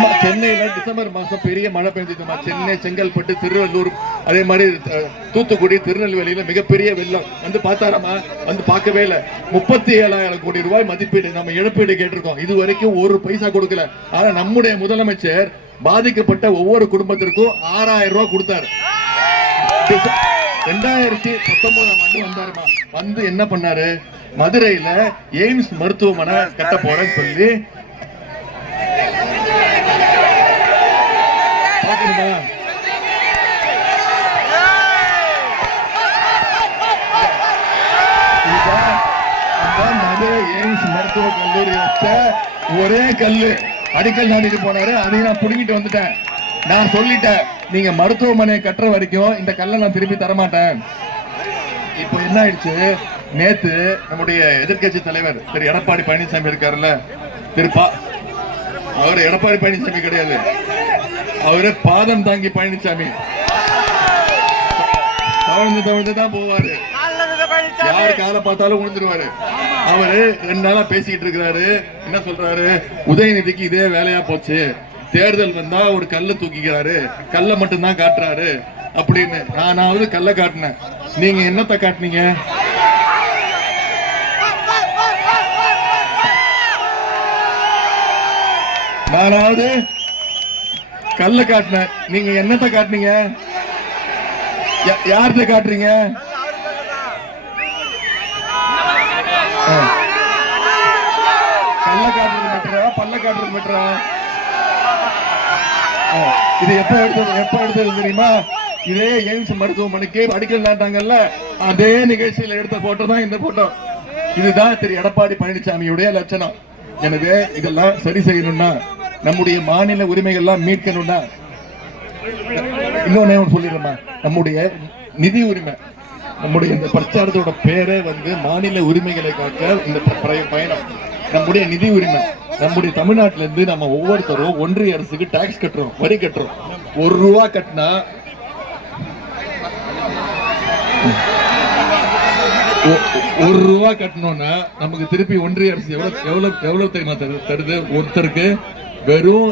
ஆமா சென்னையில டிசம்பர் மாசம் பெரிய மழை பெஞ்சதுமா சென்னை செங்கல்பட்டு திருவள்ளூர் அதே மாதிரி தூத்துக்குடி திருநெல்வேலியில மிகப்பெரிய வெள்ளம். வந்து பார்த்தாராமா? வந்து பார்க்கவே இல்லை. முப்பத்தி ஏழாயிரம் கோடி ரூபாய் மதிப்பீடு நம்ம இழப்பீடு கேட்டிருக்கோம். இது வரைக்கும் ஒரு பைசா கொடுக்கல. ஆனா நம்முடைய முதலமைச்சர் பாதிக்கப்பட்ட ஒவ்வொரு குடும்பத்திற்கும் ஆறாயிரம் ரூபாய் கொடுத்தாரு. ரெண்டாயிரத்தி பத்தொன்பதாம் ஆண்டு வந்தாருமா? வந்து என்ன பண்ணாரு? மதுரையில எய்ம்ஸ் மருத்துவமனை கட்ட போறேன்னு சொல்லி பாக்கணுமா இதுதான் மதுரை எய்ம்ஸ் மருத்துவ கல்லூரி வச்ச ஒரே கல்லு அடிக்கல் நாடிட்டு போனாரு அதையும் நான் புடுங்கிட்டு வந்துட்டேன் நான் சொல்லிட்டேன் நீங்க மருத்துவமனையை கட்டுற வரைக்கும் இந்த கல்லை நான் திருப்பி தரமாட்டேன் இப்போ என்ன ஆயிடுச்சு நேத்து நம்முடைய எதிர்க்கட்சி தலைவர் திரு எடப்பாடி பழனிசாமி இருக்காருல்ல திரு பா அவர் எடப்பாடி பழனிசாமி கிடையாது அவரு பாதம் தாங்கி பழனிசாமி தவழ்ந்து தவழ்ந்து தான் போவாரு. யாரு காலை பார்த்தாலும் விழுந்துருவாரு அவரு ரெண்டு நாளா பேசிக்கிட்டு இருக்கிறாரு. என்ன சொல்றாரு? உதயநிதிக்கு இதே வேலையா போச்சு. தேர்தல் வந்தா ஒரு கல்லை தூக்கிக்கிறாரு. கல்லை மட்டும் தான் காட்டுறாரு. அப்படின்னு நானாவது கல்லை காட்டினேன். நீங்க என்னத்த காட்டுனீங்க? நானாவது கல்லை காட்டினேன் நீங்க என்னத்த காட்டுனீங்க? யா- யார்கிட்ட காட்டுறீங்க? ஆ. கல்ல காட்டுறது மெட்ரா பல்ல காட்டுறது மெட்ரா ஆ. இது எப்ப எடுத்தது எப்ப எடுத்தது தெரியுமா? இதே எய்ம்ஸ் மருத்துவமனைக்கு அடிக்கல் நாட்டாங்கல்ல. அதே நிகழ்ச்சியில் எடுத்த போட்டோ தான் இந்த போட்டோ இதுதான் திரு எடப்பாடி பழனிசாமியுடைய லட்சணம். எனவே இதெல்லாம் சரி செய்யணும்னா நம்முடைய மாநில உரிமைகள்லாம் மீட்கணும்னா இன்னொன்னு ஒண்ணு நம்முடைய நிதி உரிமை நம்முடைய இந்த பிரச்சாரத்தோட பேரே வந்து மாநில உரிமைகளை காக்க இந்த பயணம். நம்முடைய நிதி உரிமை நம்முடைய தமிழ்நாட்டில இருந்து நம்ம ஒவ்வொருத்தரும் ஒன்றிய அரசுக்கு டாக்ஸ் கட்டுறோம் வரி கட்டுறோம். ஒரு ரூபா கட்டினா ஒ- ஒரு ரூபா கட்டணும்னா நமக்கு திருப்பி ஒன்றிய அரசு எவ்வளவு எவ்வளவு எவ்வளவு தெரியுமா தருது? ஒருத்தருக்கு வெறும்